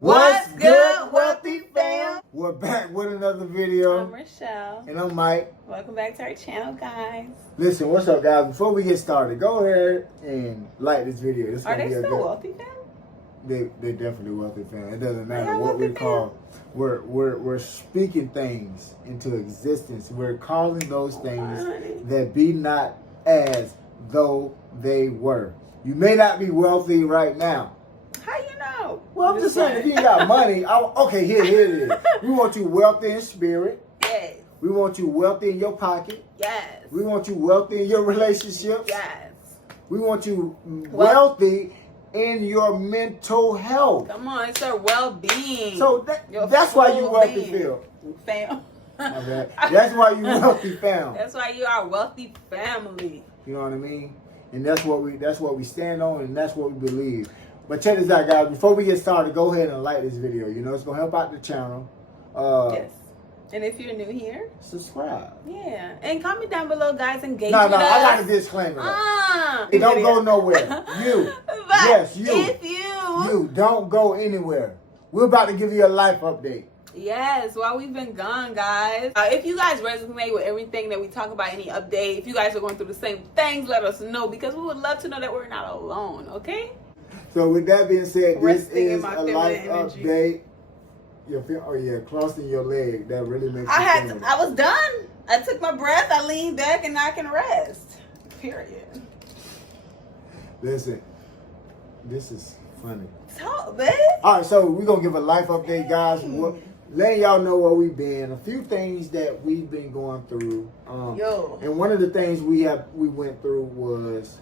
What's good, wealthy fam? We're back with another video. I'm Rachelle. And I'm Mike. Welcome back to our channel, guys. Listen, what's up, guys? Before we get started, go ahead and like this video. Are they still wealthy fam? They're definitely wealthy fam. It doesn't matter Yeah, what we wealthy call. We're speaking things into existence. We're calling those things that be not as though they were. You may not be wealthy right now. How you know? Well, I'm just saying, if you ain't got money, okay, here it is. We want you wealthy in spirit. Yes. We want you wealthy in your pocket. Yes. We want you wealthy in your relationships. Yes. We want you wealthy in your mental health. Come on, it's our well-being. So that's why you wealthy, fam. Okay. That's why you wealthy, fam. That's why you are a wealthy family. You know what I mean? And that's what we stand on, and that's what we believe. But check this out, guys. Before we get started, go ahead and like this video. You know, it's going to help out the channel. Yes. And if you're new here, subscribe. Yeah. And comment down below, guys. Engage with us. I got a disclaimer. It don't go nowhere. You. Yes, you. If you don't go anywhere. We're about to give you a life update. Yes, while we've been gone, guys. If you guys resonate with everything that we talk about, any update, if you guys are going through the same things, let us know, because we would love to know that we're not alone, okay? So with that being said, this is a life energy. update. Crossing your leg. That really makes I was done. I took my breath, I leaned back, and now I can rest. Period. Listen, this is funny. Talk, babe. All right, so we're going to give a life update, guys. Letting y'all know where we've been. A few things that we've been going through. And one of the things we went through was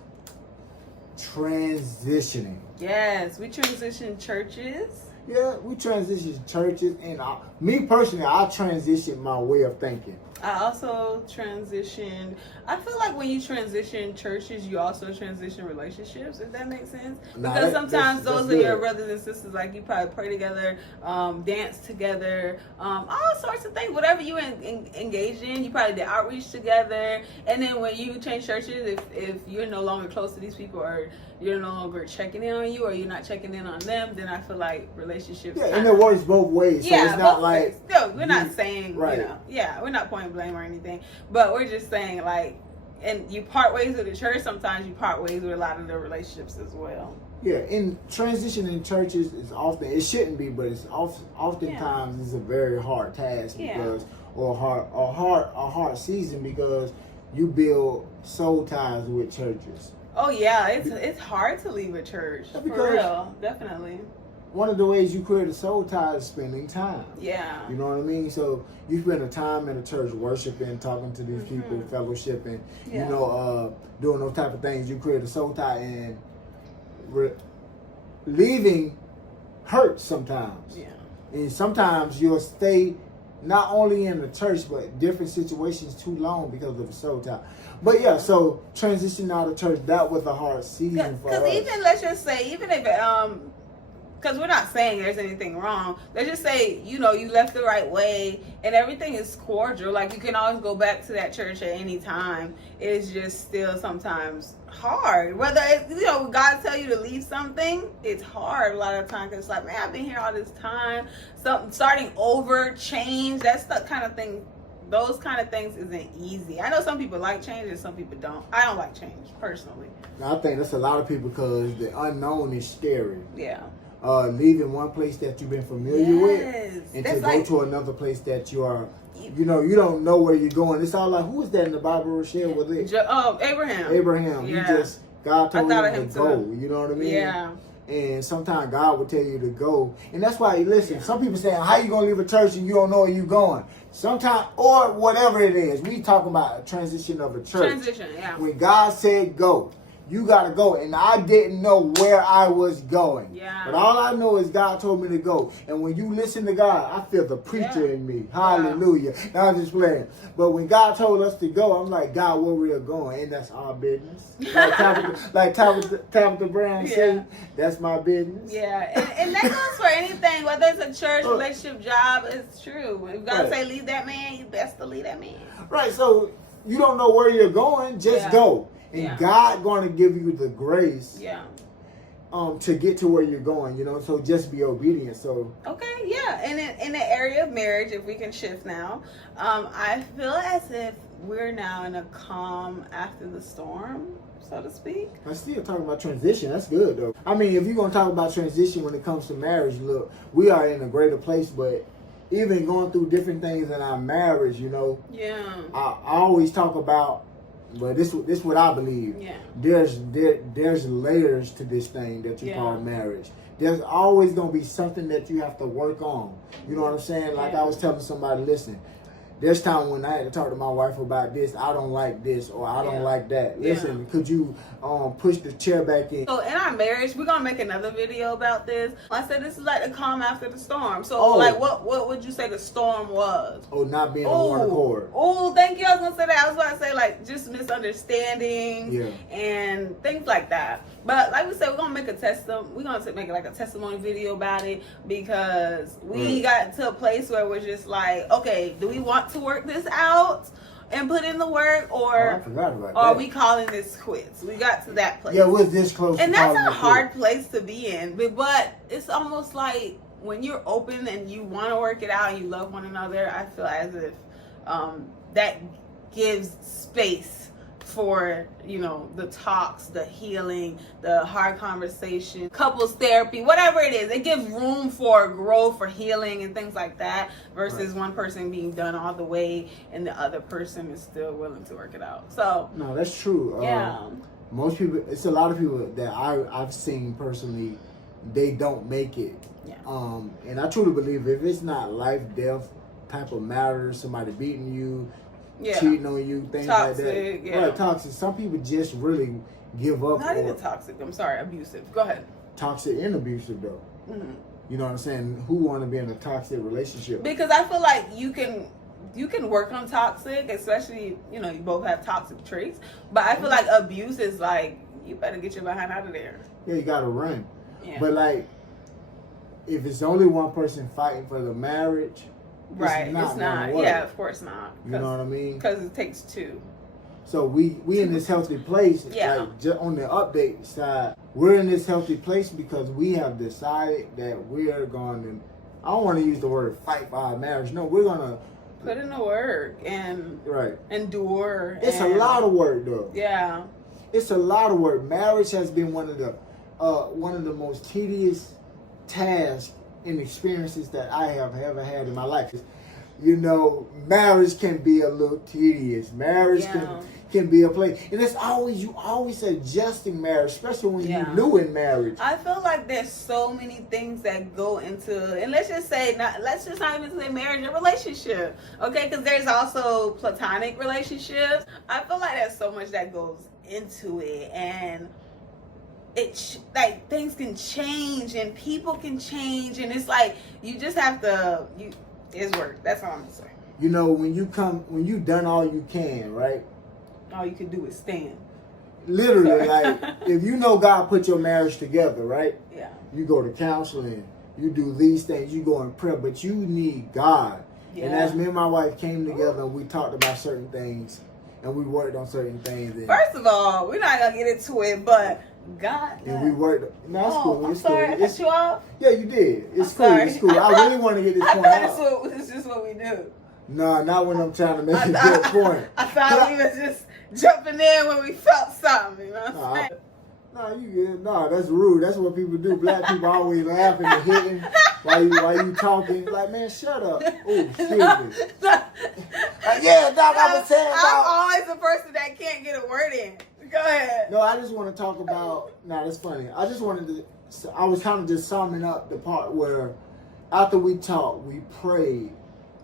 transitioning. Yes, we transitioned churches. Yeah, we transitioned churches, and me personally, I transitioned my way of thinking. I also transitioned. I feel like when you transition churches, you also transition relationships, if that makes sense. Because sometimes those are your brothers and sisters. Like, you probably pray together, dance together, all sorts of things. Whatever you engage in, you probably did outreach together. And then when you change churches, if you're no longer close to these people, or you're no longer checking in on you, or you're not checking in on them, then I feel like relationships. Yeah, and it works both ways. So it's not like. No, we're not saying, right. We're not pointing blame or anything, but we're just saying, like, and you part ways with the church, sometimes you part ways with a lot of the relationships as well. Yeah, and transitioning churches is often, it shouldn't be, but it's oftentimes it's a very hard task because, or a hard season, because you build soul ties with churches. Oh yeah, it's hard to leave a church, for real, definitely. One of the ways you create a soul tie is spending time. Yeah. You know what I mean? So you spend a time in a church worshiping, talking to these people, fellowshipping, doing those type of things. You create a soul tie, and leaving hurts sometimes. Yeah. And sometimes you'll stay not only in the church, but different situations too long because of the soul tie. But yeah, so transitioning out of church, that was a hard season for us. Because even, let's just say, even if because we're not saying there's anything wrong. Let's just say, you left the right way and everything is cordial. Like, you can always go back to that church at any time. It's just still sometimes hard. Whether it's, God tell you to leave something, it's hard a lot of times. It's like, man, I've been here all this time. Starting over, change, that's the kind of thing. Those kind of things isn't easy. I know some people like change and some people don't. I don't like change, personally. I think that's a lot of people, because the unknown is scary. Yeah. Leaving one place that you've been familiar with, and to go to another place that you are, you don't know where you're going. It's all like, who is that in the Bible, Rachelle? Was it? Abraham. Abraham. Yeah. God told him to go. You know what I mean? Yeah. And sometimes God will tell you to go. And that's why, listen, some people say, how you going to leave a church and you don't know where you're going? Sometimes, or whatever it is. We talking about a transition of a church. Transition, yeah. When God said go, you got to go. And I didn't know where I was going. Yeah. But all I know is God told me to go. And when you listen to God, I feel the preacher in me. Hallelujah. Now I'm just playing. But when God told us to go, I'm like, God, where we are going? And that's our business. Like Tabitha Brown said, that's my business. Yeah. And that goes for anything, whether it's a church, relationship, job. It's true. If God say leave that man, you best to leave that man. Right. So you don't know where you're going, just go. And God going to give you the grace to get to where you're going, you know. So just be obedient. So okay, yeah. And in the area of marriage, if we can shift now, I feel as if we're now in a calm after the storm, so to speak. I'm still talking about transition. That's good though. I mean, if you're gonna talk about transition when it comes to marriage, look, we are in a greater place, but even going through different things in our marriage, you know. Yeah. I always talk about, but this what I believe. Yeah. There's layers to this thing that you call marriage. There's always gonna be something that you have to work on. You know what I'm saying? Like I was telling somebody, listen, there's time when I had to talk to my wife about this. I don't like this, or I don't like that. Listen, could you push the chair back in? So in our marriage, we're gonna make another video about this. I said this is like the calm after the storm. So like, what would you say the storm was? Oh, not being on one accord. Oh, thank you. I was gonna say that. I was about to say like just misunderstandings and things like that. But like we said, we're gonna make a make like a testimony video about it, because we got to a place where we're just like, okay, do we want to work this out and put in the work, or I forgot about are that. we calling this quits? We got to that place. Yeah, we're this close. And to that's calling a it hard quits. place to be in. But it's almost like when you're open and you want to work it out and you love one another, I feel as if that gives space for, you know, the talks, the healing, the hard conversation, couples therapy, whatever it is. It gives room for growth, for healing and things like that, versus one person being done all the way and the other person is still willing to work it out. So no, that's true. Most people, it's a lot of people that I've seen personally, they don't make it. And I truly believe if it's not life, death type of matter, somebody beating you, cheating on you, things toxic, like that. Right, toxic. Some people just really give up. Not even toxic. I'm sorry, abusive. Go ahead. Toxic and abusive though. Mm-hmm. You know what I'm saying? Who want to be in a toxic relationship? Because I feel like you can work on toxic, especially, you know, you both have toxic traits. But I feel like abuse is like, you better get your behind out of there. Yeah, you gotta run. Yeah. But like, if it's only one person fighting for the marriage. Right, it's not. Yeah, of course not. You know what I mean? Because it takes two. So we in this healthy place. Yeah. Like just on the update side, we're in this healthy place because we have decided that we are going to. I don't want to use the word fight for our marriage. No, we're gonna put in the work and endure. It's a lot of work though. Yeah. It's a lot of work. Marriage has been one of the most tedious tasks and experiences that I have ever had in my life. You know, marriage can be a little tedious. Marriage can be a place, and it's you always adjusting marriage, especially when you're new in marriage. I feel like there's so many things that go into, and let's just not even say marriage or relationship, okay? Because there's also platonic relationships. I feel like there's so much that goes into it, and it's like things can change and people can change, and it's like you just have to it's work. That's all I'm gonna say. You know, when you done all you can, right? All you can do is stand. Literally, like if you know God put your marriage together, right? Yeah. You go to counseling, you do these things, you go in prayer, but you need God. Yeah. And as me and my wife came together, we talked about certain things, and we worked on certain things. And first of all, we're not gonna get into it, but God. And we worked. No, it's cool. It's sorry, cool. I cut you off? Yeah, you did. It's cool. It's cool. I really want to get this point out. This is what we do. No, not when I'm trying to make a good point. I thought we was just jumping in when we felt something. You know what I'm saying? No, you good. No, that's rude. That's what people do. Black people always laughing and hitting while you talking. Like, man, shut up. Oh, excuse me. Yeah, Doc, I was saying about. I'm always the person that can't get a word in. Go ahead. No, I just want to talk about. No, that's funny. I was kind of just summing up the part where after we talked, we prayed.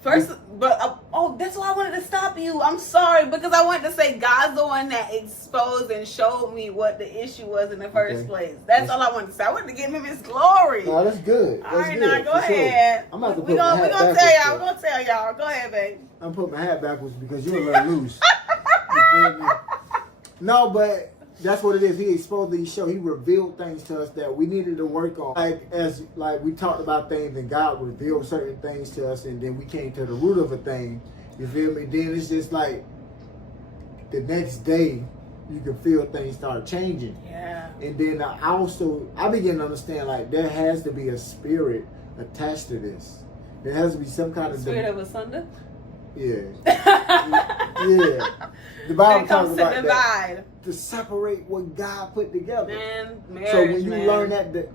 First, but that's why I wanted to stop you. I'm sorry, because I wanted to say God's the one that exposed and showed me what the issue was in the first place. That's all I wanted to say. I wanted to give him his glory. No, that's good. All right, now go ahead. I'm about to We're gonna tell y'all. We're gonna tell y'all. Go ahead, baby. I'm putting my hat backwards because you're a little loose. You feel me? No, but that's what it is. He exposed these show. He revealed things to us that we needed to work on. Like we talked about things, and God revealed certain things to us, and then we came to the root of a thing. You feel me? Then it's just like the next day you can feel things start changing. Yeah. And then I begin to understand, like, there has to be a spirit attached to this. There has to be some kind of spirit of asunder. Yeah. Yeah. The Bible talks about divide. To separate what God put together. Man, marriage, so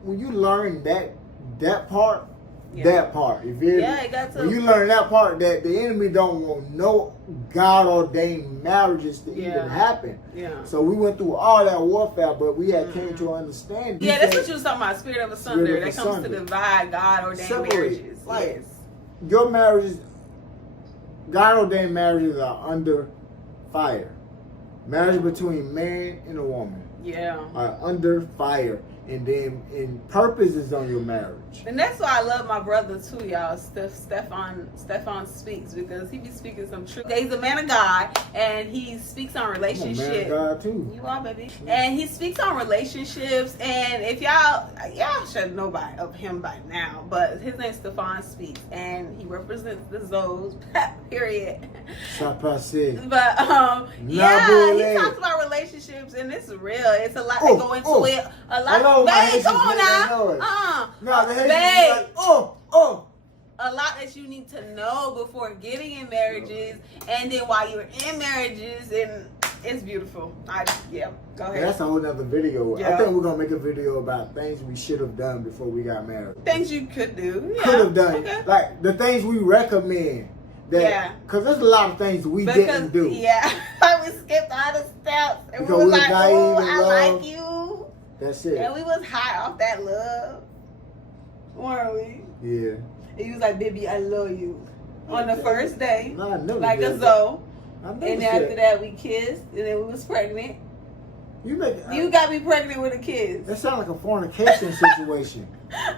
when you learn that part, yeah. that part, you feel me? It got to. When you learn that part, that the enemy don't want no God ordained marriages to even happen. Yeah. So we went through all that warfare, but we had came to understand. Yeah, that's what you was talking about. Spirit of asunder that comes to divide God ordained marriages. Like, yes. Your marriages, God ordained marriages are under fire. Marriage between man and a woman are under fire. And then purpose is on your marriage. And that's why I love my brother too, y'all. Stefan speaks because he be speaking some truth. He's a man of God and he speaks on relationships. I'm a man of God too. You are, baby. And he speaks on relationships. And if y'all should know of him by now, but his name's Stefan Speaks and he represents the Zoes. Period. But he talks about relationships and it's real. It's a lot that go into it. A lot. Babe, come on now. Babe. A lot that you need to know before getting in marriages, and then while you're in marriages, and it's beautiful. Go ahead. Yeah, that's a whole nother video. Yeah. I think we're gonna make a video about things we should have done before we got married. Things you could do. Yeah. Could have done. Like the things we recommend. Because there's a lot of things we didn't do. Yeah. We skipped all the steps. And because we was like, oh, I like you. That's it. And we was high off that love. Weren't we? Yeah. And he was like, baby, I love you. On the first day. No, I never like a Zoe. And then after that we kissed and then we was pregnant. You got me pregnant with a kiss. That sounds like a fornication situation.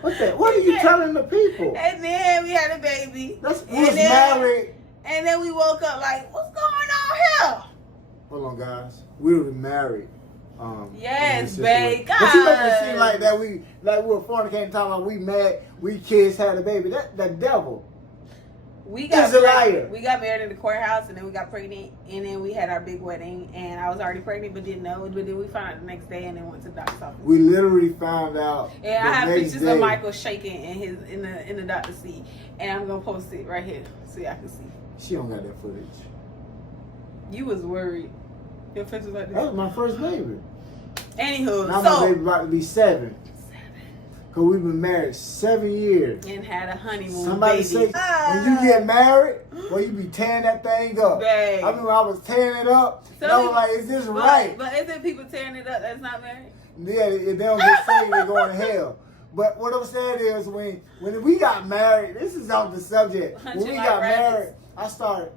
What are you telling the people? And then we had a baby. We was married. And then we woke up like, what's going on here? Hold on, guys. We were married. Yes, babe. But you make it seem like that we were fornicating, talking about we mad, we kids had a baby. That the devil. We got married in the courthouse, and then we got pregnant, and then we had our big wedding, and I was already pregnant, but didn't know. But then we found out the next day, and then went to the doctor's office. We literally found out. And I have pictures of Michael shaking in the doctor's seat, and I'm gonna post it right here so y'all can see. She don't got that footage. You was worried. Your face was like this. That was my first baby. Anywho, now my baby about to be 7. Because we've been married 7 years. And had a honeymoon. Somebody say, when you get married, well, you be tearing that thing up. Babe. I remember I was tearing it up. And I was like, is this right? But is it people tearing it up that's not married? Yeah, if they don't get saved, they're going to hell. But what I'm saying is, when we got married, this is off the subject. When we got married, I started.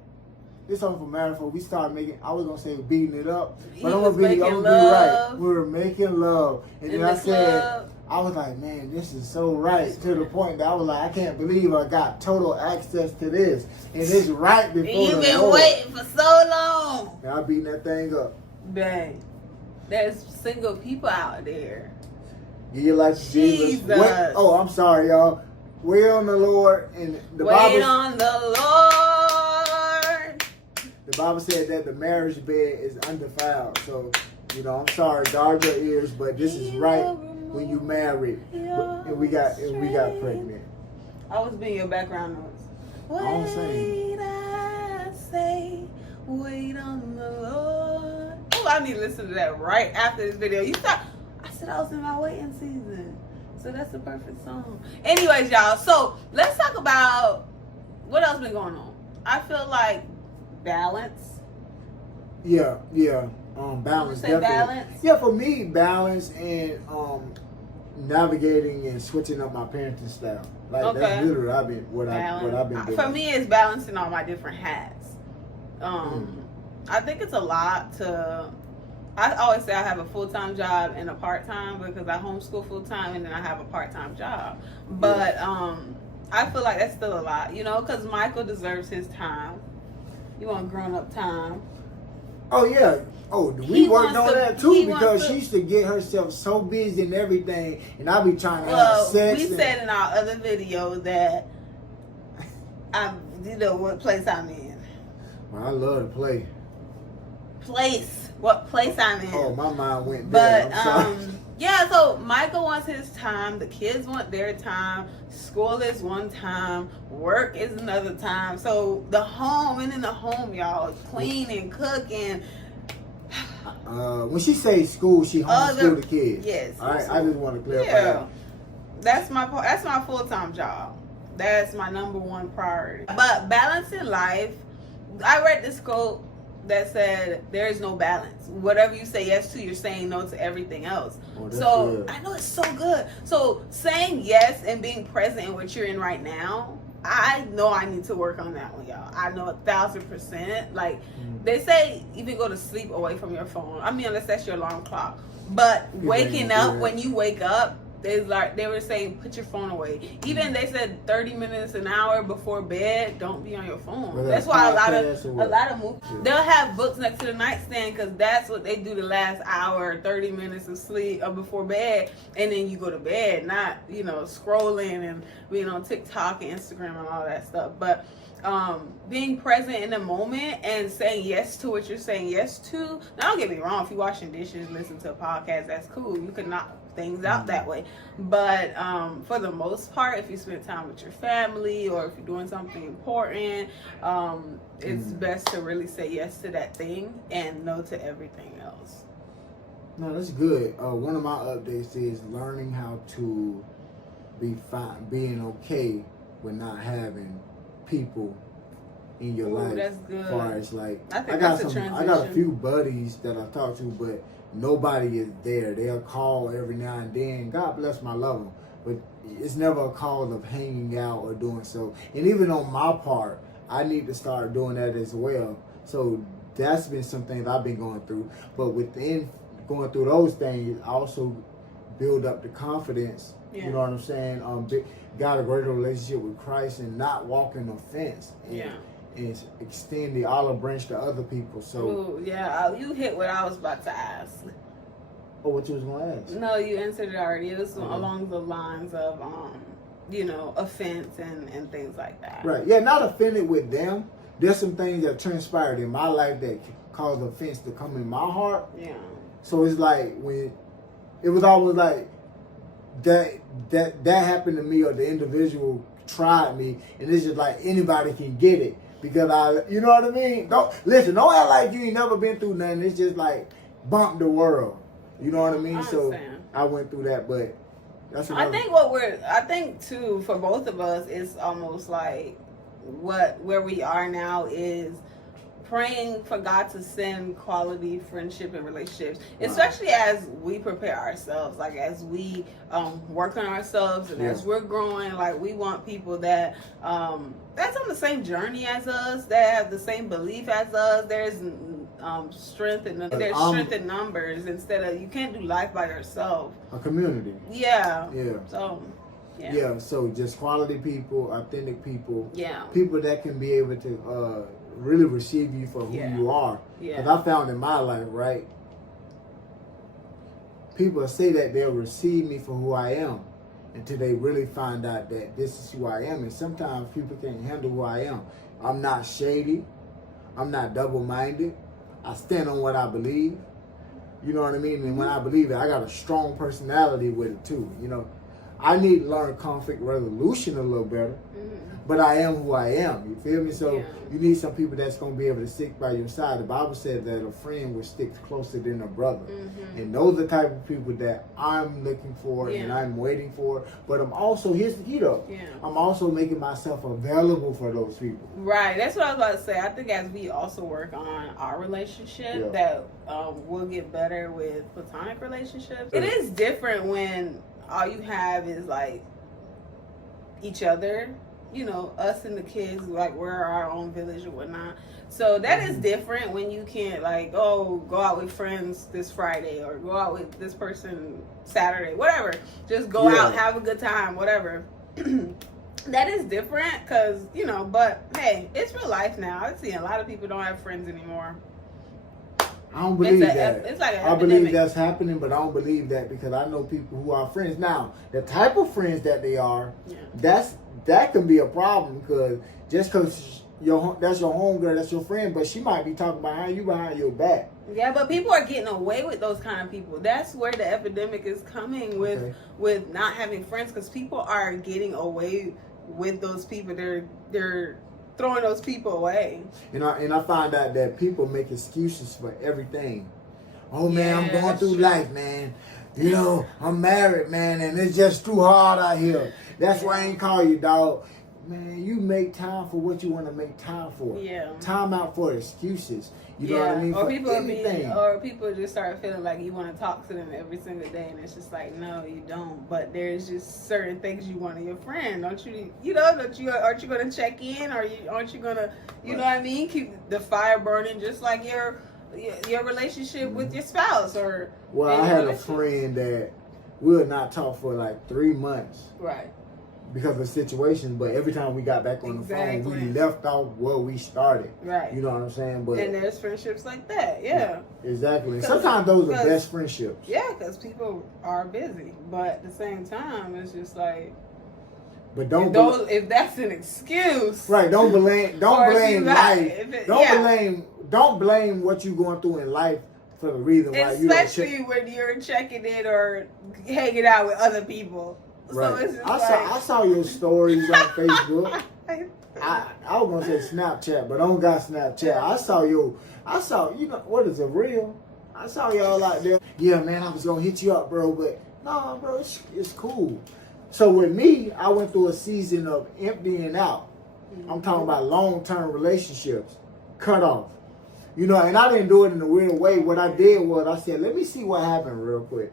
This one for married folk. We started making. I was gonna say beating it up, but I'm gonna be right. We were making love, and then I said, I was like, man, this is so right. To the point that I was like, I can't believe I got total access to this, and it's right before the Lord. You've been waiting for so long. And I beating that thing up. Bang. There's single people out there. Give your life to Jesus. Wait, I'm sorry, y'all. Wait on the Lord, and the Bible. Wait on the Lord. The Bible said that the marriage bed is undefiled. So, I'm sorry, guard your ears, but this is right when you married. And we got pregnant. I was being your background noise. I say, wait on the Lord. Oh, I need to listen to that right after this video. I said I was in my waiting season. So that's the perfect song. Anyways, y'all, so let's talk about what else been going on. I feel like balance. Yeah. Balance. Say balance? Yeah, for me, balance and navigating and switching up my parenting style. Like that's literally what I've been doing. For me, it's balancing all my different hats. I think it's a lot to. I always say I have a full-time job and a part-time because I homeschool full-time and then I have a part-time job. But I feel like that's still a lot, because Michael deserves his time. You want grown-up time. Oh, yeah. Oh, we worked on that too because she used to get herself so busy and everything, and I be trying to have sex. We said in our other video that what place I'm in. Well, I love to play. Place. what place I'm in. Oh, my mind went there. But yeah, so Michael wants his time, the kids want their time, school is one time, work is another time. So the home, and in the home, y'all, cleaning, cooking. When she says school, she homeschool the kids. Yes. All right, I just want to clarify that. That's my full-time job. That's my number one priority. But balancing life, I read this quote that said there is no balance. Whatever you say yes to, you're saying no to everything else. Oh, so good. I know it's so good. So saying yes and being present in what you're in right now, I know I need to work on that one, y'all. I know 1,000%. Like they say, even go to sleep away from your phone. I mean, unless that's your alarm clock. But waking up, when you wake up, they were saying put your phone away. Even they said 30 minutes an hour before bed, don't be on your phone. That's why a lot of movies, they'll have books next to the nightstand, because that's what they do the last hour, 30 minutes of sleep before bed, and then you go to bed, not scrolling and being on TikTok and Instagram and all that stuff. But being present in the moment and saying yes to what you're saying yes to. Now, don't get me wrong, if you're washing dishes, listen to a podcast, that's cool. You can knock things out that way. But for the most part, if you spend time with your family or if you're doing something important, it's best to really say yes to that thing and no to everything else. No, that's good. One of my updates is learning how to be fine, being okay with not having people in your life. That's good. As far as like, I got a few buddies that I talk to, but nobody is there. They'll call every now and then. God bless them, I love them, but it's never a call of hanging out or doing so. And even on my part, I need to start doing that as well. So that's been some things I've been going through. But within going through those things, I also build up the confidence. You know what I'm saying? Got a greater relationship with Christ and not walking the fence. And extend the olive branch to other people. So you hit what I was about to ask. Oh, what you was gonna ask? No, you answered it already. It was along the lines of offense and things like that. Right. Yeah, not offended with them. There's some things that transpired in my life that caused offense to come in my heart. Yeah. So it's like when it was always like that happened to me, or the individual tried me, and it's just like anybody can get it. Because you know what I mean? Don't act like you ain't never been through nothing. It's just like bump the world. You know what I mean? So I went through that, but that's I think too, for both of us, it's almost like where we are now is praying for God to send quality friendship and relationships, especially as we prepare ourselves, like as we work on ourselves and as we're growing. Like we want people that that's on the same journey as us, that have the same belief as us. There's strength in numbers. Instead of, you can't do life by yourself. A community. Yeah. So so just quality people, authentic people. Yeah. People that can be able to really receive you for who you are. Because I found in my life, right, people say that they'll receive me for who I am until they really find out that this is who I am. And sometimes people can't handle who I am. I'm not shady. I'm not double-minded. I stand on what I believe. You know what I mean? And when I believe it, I got a strong personality with it too. I need to learn conflict resolution a little better. But I am who I am. You feel me? So you need some people that's going to be able to stick by your side. The Bible said that a friend will stick closer than a brother. And those are the type of people that I'm looking for and I'm waiting for. But I'm also, here's the key though. I'm also making myself available for those people. Right. That's what I was about to say. I think as we also work on our relationship, that we'll get better with platonic relationships. It is different when all you have is like each other. Us and the kids, like we're our own village or whatnot. So that is different when you can't go out with friends this Friday or go out with this person Saturday, whatever. Just go out, have a good time, whatever. That is different because, but hey, it's real life now. I see a lot of people don't have friends anymore. I don't believe that. It's like an I believe that's happening, but I don't believe that because I know people who are friends. Now, the type of friends that they are, that can be a problem because just because that's your homegirl, that's your friend, but she might be talking behind you behind your back. Yeah, but people are getting away with those kind of people. That's where the epidemic is coming with not having friends, because people are getting away with those people. They're throwing those people away. And I find out that people make excuses for everything. Oh man, I'm going through life, man. You know, I'm married, man, and it's just too hard out here. That's why I ain't call you, dog. Man, you make time for what you want to make time for. Yeah. Time out for excuses. You know what I mean? Or people just start feeling like you want to talk to them every single day, and it's just like, no, you don't. But there's just certain things you want in your friend, don't you? Aren't you going to check in? Aren't you going to, you know what I mean? Keep the fire burning, just like your relationship with your spouse or. Well, I had a friend that we'll not talk for like 3 months. Right. Because of the situation, but every time we got back on the phone, we left off where we started. Right. You know what I'm saying? But and there's friendships like that, yeah. Exactly. Sometimes those are best friendships. Yeah, because people are busy, but at the same time, it's just like. But if that's an excuse. Right. Don't blame life. Don't blame what you're going through in life for the reason why you don't. Especially when you're checking in or hanging out with other people. Right. So it's just I saw your stories on Facebook. I was gonna say Snapchat, but I don't got Snapchat. I saw you know what is it real? I saw y'all out there. Yeah, man, I was gonna hit you up, bro, but no, bro, it's cool. So with me, I went through a season of emptying out. I'm talking about long-term relationships, cut off. You know, and I didn't do it in a weird way. What I did was I said, let me see what happened real quick.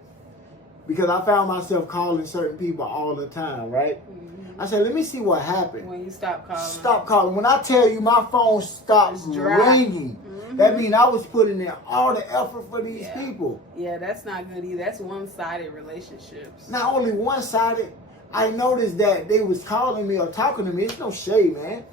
Because I found myself calling certain people all the time, right? Mm-hmm. I said, let me see what happened. When you stop calling. Stop calling. When I tell you my phone stops ringing, that means I was putting in all the effort for these people. Yeah, that's not good either. That's one-sided relationships. Not only one-sided, I noticed that they was calling me or talking to me. It's no shade, man.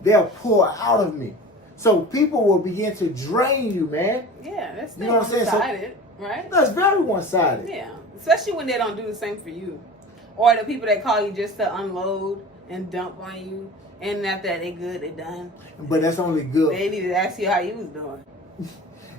They'll pour out of me. So people will begin to drain you, man. Yeah, that's still one-sided, right? That's very one-sided. Yeah. Especially when they don't do the same for you. Or the people that call you just to unload and dump on you. And after that, they good, they done. But that's only good. They need to ask you how you was doing.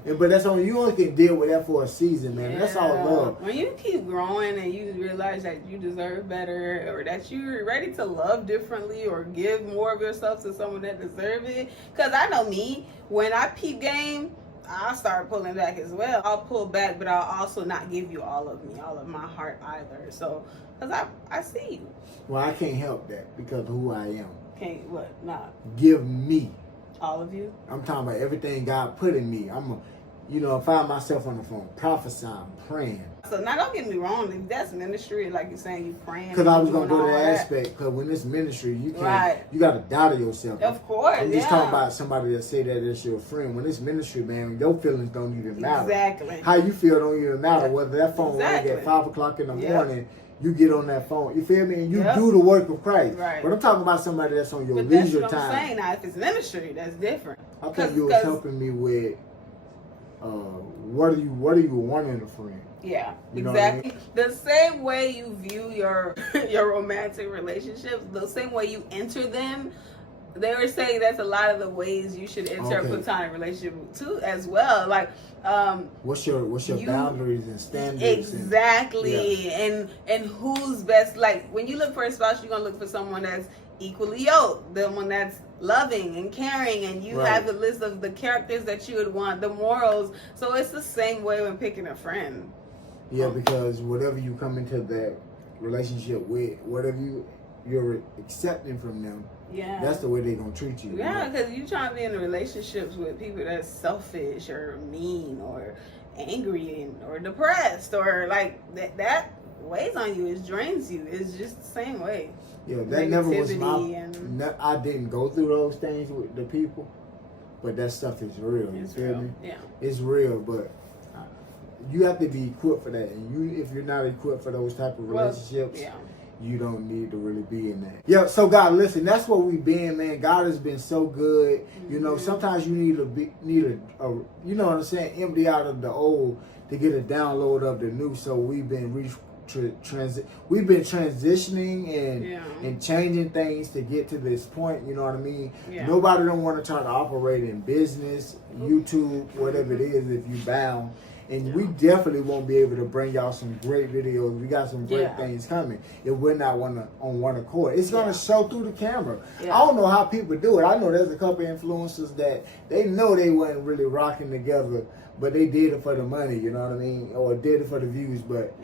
But that's only, you only can deal with that for a season, man. Yeah. That's all love. When you keep growing and you realize that you deserve better, or that you're ready to love differently or give more of yourself to someone that deserves it. Because I know me, when I peep game, I'll start pulling back as well. I'll pull back, but I'll also not give you all of me, all of my heart either. So, because I see you. Well, I can't help that because of who I am. Can't, what? Not. Give me. All of you? I'm talking about everything God put in me. Find myself on the phone, prophesying, praying. So now don't get me wrong, if that's ministry, like you're saying, you praying. Because I was going to go to that aspect, because when it's ministry, you can't, you got to doubt of yourself. Of course, I'm just talking about somebody that say that it's your friend. When it's ministry, man, your feelings don't even matter. Exactly. How you feel don't even matter. Whether that phone rang at 5 o'clock in the morning, you get on that phone. You feel me? And you do the work of Christ. Right. But I'm talking about somebody that's on your But leisure time. that's what I'm saying. Now, if it's ministry, that's different. I think you was helping me with what do you want in a friend? Yeah, you know exactly. What I mean? The same way you view your romantic relationships, the same way you enter them, they were saying that's a lot of the ways you should enter a platonic relationship too, as well. Like, what's your boundaries and standards? Exactly, and who's best? Like, when you look for a spouse, you're gonna look for someone that's equally yoked, the one that's loving and caring, and you have the list of the characters that you would want, the morals. So it's the same way when picking a friend. Yeah, because whatever you come into that relationship with, whatever you're accepting from them, that's the way they're gonna treat you. Yeah, because you trying to be in relationships with people that's selfish or mean or angry or depressed or like that weighs on you. It drains you. It's just the same way. Yeah, that never was I didn't go through those things with the people, but that stuff is real. You feel me? Yeah, it's real, but you have to be equipped for that. And if you're not equipped for those type of relationships, you don't need to really be in that. Yeah, so God, listen, that's what we've been, man. God has been so good. Mm-hmm. You know, sometimes you need a you know what I'm saying, empty out of the old to get a download of the new. So we've been we've been transitioning Yeah. and changing things to get to this point. You know what I mean? Yeah. Nobody don't want to try to operate in business, YouTube, whatever it is, if you bound. And we definitely won't be able to bring y'all some great videos. We got some great things coming if we're not on one accord. It's going to show through the camera. Yeah. I don't know how people do it. I know there's a couple influencers that they know they wasn't really rocking together, but they did it for the money, you know what I mean? Or did it for the views. But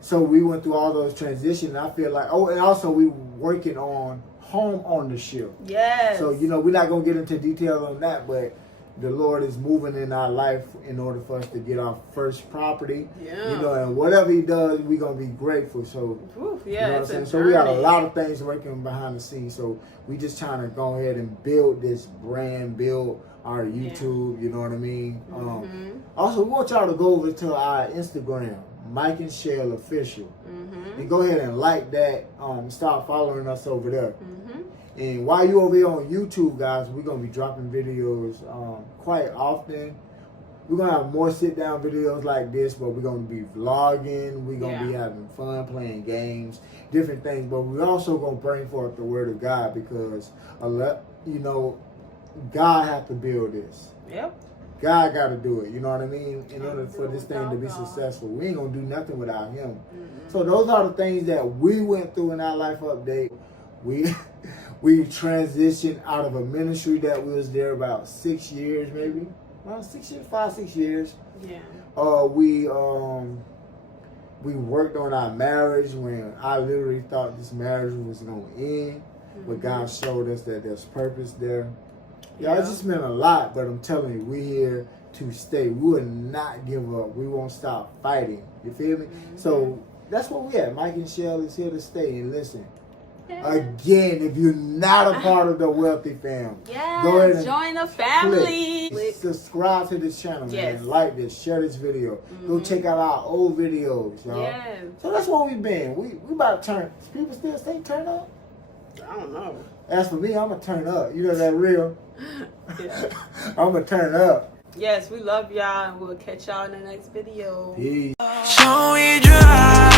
so we went through all those transitions. I feel like, and also we working on home ownership. Yes. So, you know, we're not going to get into details on that, but the Lord is moving in our life in order for us to get our first property. Yeah. You know, and whatever he does, we're going to be grateful. So, you know what I'm saying? So we got a lot of things working behind the scenes. So we just trying to go ahead and build this brand, build our YouTube, you know what I mean? Also, we want y'all to go over to our Instagram, Mike and Chelle Official. And go ahead and like that. Start following us over there. And while you over here on YouTube, guys, we're going to be dropping videos quite often. We're going to have more sit-down videos like this, but we're going to be vlogging. We're going to be having fun, playing games, different things. But we're also going to bring forth the Word of God because, you know, God has to build this. Yep. God got to do it. You know what I mean? In order for this thing to be successful. We ain't going to do nothing without Him. So those are the things that we went through in our life update. We transitioned out of a ministry that we was there about 6 years, maybe. Well, 6 years, 5-6 years. Yeah. We worked on our marriage when I literally thought this marriage was going to end. But God showed us that there's purpose there. Yeah, it just meant a lot, but I'm telling you, we're here to stay. We will not give up. We won't stop fighting. You feel me? So that's what we at. Mike and Chelle is here to stay. And listen, again, if you're not a part of the Wealthy Fam, go ahead and join the family. Subscribe to this channel, Yes. man. Like this, share this video. Go check out our old videos, y'all. Yes. So that's where we've been. We about to turn. People still say turn up? I don't know. As for me, I'm going to turn up. You know that real? Yeah. I'm going to turn up. Yes, we love y'all, and we'll catch y'all in the next video. Peace. So we drive.